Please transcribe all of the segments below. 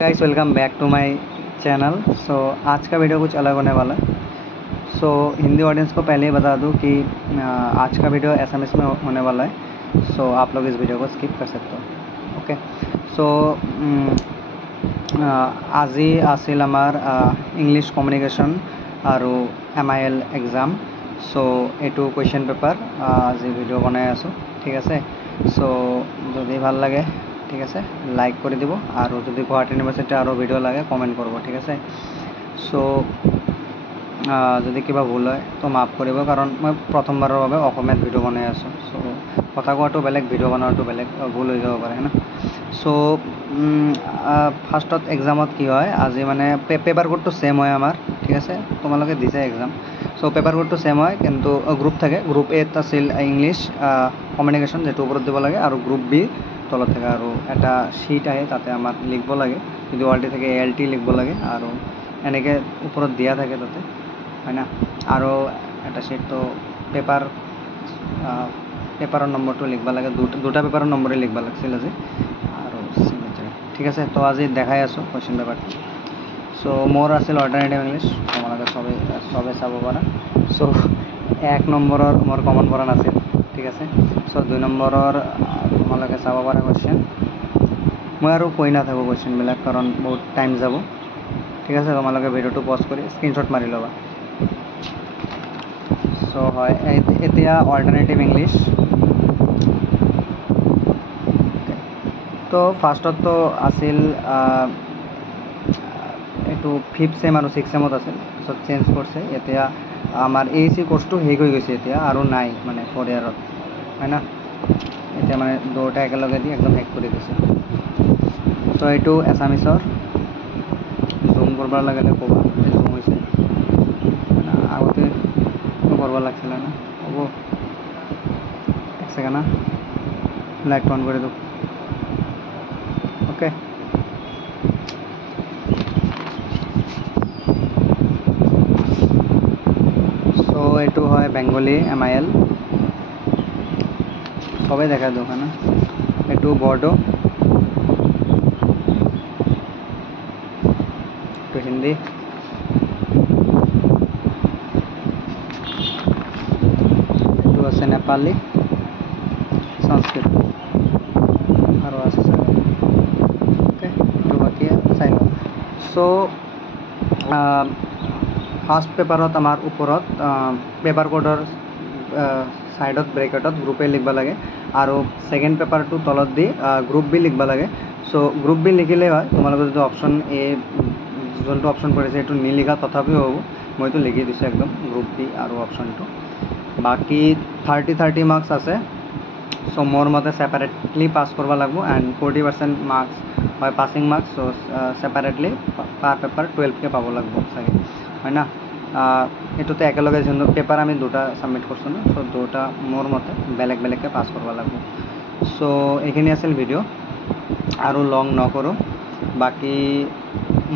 Guys welcome back to my channel. So आज का video कुछ अलग होने वाला है। सो हिंदी ऑडियंस को पहले ही बता दूं कि आज का वीडियो एसएमएस में होने वाला है। सो आप लोग इस वीडियो को स्किप कर सकते हो। ओके। सो আজি আছিল আমাৰ ইংলিছ কমিউনিকেশ্যন আৰু MIL এক্সাম। সো এইটো কুৱেশ্যন পেপাৰ আজি ভিডিঅ' বনাই আছোঁ, ঠিক আছে। সো যদি ভাল লাগে ঠিক আছে লাইক কৰি দিব, আৰু যদি গুৱাহাটী ইউনিভাৰ্চিটিৰ আৰু ভিডিঅ' লাগে কমেণ্ট কৰিব, ঠিক আছে। সো যদি কিবা ভুল হয় তো মাফ কৰিব, কাৰণ মই প্ৰথমবাৰৰ বাবে অসমীয়াত ভিডিঅ' বনাই আছোঁ। সো কথা কোৱাটো বেলেগ, ভিডিঅ' বনোৱাটো বেলেগ, ভুল হৈ যাব পাৰে না। সো ফাৰ্ষ্টত এক্সামত কি হয়, আজি মানে পেপাৰ কোডটো ছেম হয় আমাৰ, ঠিক আছে। তোমালোকে দিছে এক্সাম। সো পেপাৰ কোডটো ছেম হয়, কিন্তু গ্ৰুপ থাকে। গ্ৰুপ এত আছিল ইংলিছ কমিউনিকেশ্যন, যিটো ওপৰত দিব লাগে, আৰু গ্ৰুপ বি তলত থাকে। আৰু এটা শ্বীট আহে, তাতে আমাৰ লিখিব লাগে। যদি OLT থাকে ALT লিখিব লাগে, আৰু এনেকৈ ওপৰত দিয়া থাকে তাতে, হয় না। আৰু এটা শ্বীটটো পেপাৰৰ নম্বৰটো লিখিব লাগে। দুটা পেপাৰৰ নম্বৰে লিখিব লাগিছিল আজি, আৰু চিগনেচাৰ, ঠিক আছে। তো আজি দেখাই আছোঁ কুৱেশ্যন পেপাৰটো। সো মোৰ আছিল অল্টাৰনেটিভ ইংলিছ, তোমালোকে চবে চাব পাৰা। সো 1 নম্বৰৰ মোৰ কমন পৰা নাছিল, ঠিক আছে। সো 2 নম্বৰৰ তোমালোকে চাব পাৰা কুৱেশ্যন। মই আৰু কৈ নাথাকোঁ কুৱেশ্যনবিলাক, কাৰণ বহুত টাইম যাব, ঠিক আছে। তোমালোকে ভিডিঅ'টো পজ কৰি স্ক্ৰীনশ্বট মাৰি ল'বা। সো হয় এতিয়া অল্টাৰনেটিভ ইংলিছ। তো ফাৰ্ষ্টততো আছিল এইটো 5th চেম আৰু 6th চেমত আছিল, পিছত চেঞ্জ কৰিছে। এতিয়া আমাৰ AEC কোৰ্চটো শেষ হৈ গৈছে এতিয়া, আৰু নাই মানে 4 ইয়াৰত, হয় না। এতিয়া মানে দুয়োটা একেলগে দি একদম শেষ কৰি দিছে। তো এইটো এছামিছৰ। জুম কৰিব লাগিলে ক'বা, জুম হৈছে আগতে কৰিব লাগিছিলে না। হ'ব, এক ছেকেণ্ড না, লাইট অন কৰি দিওঁ। ওকে। সো এইটো হয় বেংগলী MIL, সবেই দেখা দিওঁ না। এইটো বড়ো, এইটো হিন্দী, এইটো আছে নেপালী, সংস্কৃত, আৰু আছে চাগে। ওকে, এইটো বাকী চাই লওঁ। সো ফাৰ্ষ্ট পেপাৰত আমাৰ ওপৰত পেপাৰ কোডৰ ছাইডত ব্ৰেকেটত গ্ৰুপ এ লিখিব লাগে, আৰু ছেকেণ্ড পেপাৰটো তলত দি গ্ৰুপ বি লিখিব লাগে। সো গ্ৰুপ বি লিখিলেই হয়। তোমালোকে যদি অপশ্যন এ যোনটো অপশ্যন পৰিছে সেইটো নিলিখা তথাপিও হ'ব। মইতো লিখি দিছোঁ একদম গ্ৰুপ বি আৰু অপশ্যনটো। বাকী 30 মাৰ্কছ আছে। সো মোৰ মতে ছেপাৰেটলি পাছ কৰিব লাগিব, এণ্ড 40% মাৰ্কছ হয় পাছিং মাৰ্কছ। চ' ছেপাৰেটলি পাৰ পেপাৰ 12কে পাব লাগিব চাগে, হয় না। এইটোতে একেলগে যোনটো পেপাৰ আমি দুটা ছাবমিট কৰিছোঁ ন, চ' দুটা মোৰ মতে বেলেগ বেলেগকৈ পাছ কৰিব লাগিব। চ' এইখিনি আছিল ভিডিঅ', আৰু লং নকৰোঁ। বাকী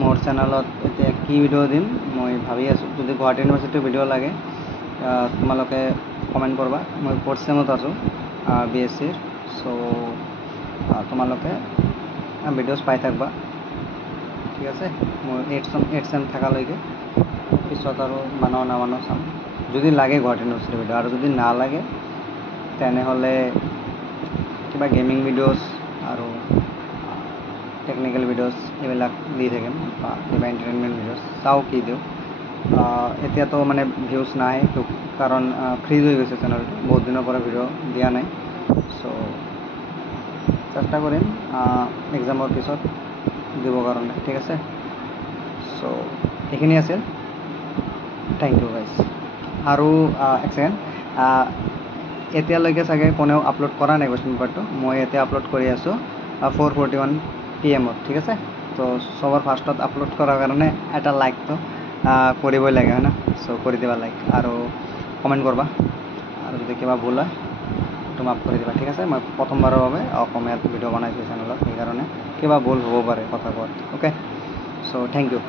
মোৰ চেনেলত এতিয়া কি ভিডিঅ' দিম মই ভাবি আছোঁ। যদি গুৱাহাটী ইউনিভাৰ্চিটিৰ ভিডিঅ' লাগে তোমালোকে কমেণ্ট কৰিবা। মই 4th চেমত আছোঁ BSCৰ। চ' তোমালোকে ভিডিঅ'জ পাই থাকিবা, ঠিক আছে। মই 8th চেম থকালৈকে, পিছত আৰু নামানো চাম, যদি লাগে গুৱাহাটী ইউনিভাৰ্চিটিৰ ভিডিঅ'। আৰু যদি নালাগে তেনেহ'লে কিবা গেমিং ভিডিঅ'জ আৰু টেকনিকেল ভিডিঅ'জ এইবিলাক দি থাকিম, বা কিবা এণ্টাৰটেইনমেণ্ট ভিডিঅ'জ চাওঁ কি দিওঁ। এতিয়াতো মানে ভিউজ নাই, কাৰণ ফ্ৰীজ হৈ গৈছে চেনেলটো, বহুত দিনৰ পৰা ভিডিঅ' দিয়া নাই। চ' চেষ্টা কৰিম এক্সামৰ পিছত দিবৰ কাৰণে, ঠিক আছে। চ' এইখিনি আছিল। Thank you guys. আৰু এক ছেকেণ্ড, এতিয়ালৈকে চাগে কোনেও আপলোড কৰা নাই কুৱেশ্যন পেপাৰটো। মই এতিয়া আপলোড কৰি আছোঁ 4:41 PM, ঠিক আছে। তো চবৰ ফাৰ্ষ্টত আপলোড কৰাৰ কাৰণে এটা লাইকটো কৰিবই লাগে, হয় না। চ' কৰি দিবা লাইক, আৰু কমেণ্ট কৰিবা, আৰু যদি কিবা ভুল হয় সেইটো মাফ কৰি দিবা, ঠিক আছে। মই প্ৰথমবাৰৰ বাবে অসমীয়াত ভিডিঅ' বনাইছোঁ চেনেলত, সেইকাৰণে কিবা ভুল হ'ব পাৰে কথা কোৱাত। অ'কে, চ' থেংক ইউ।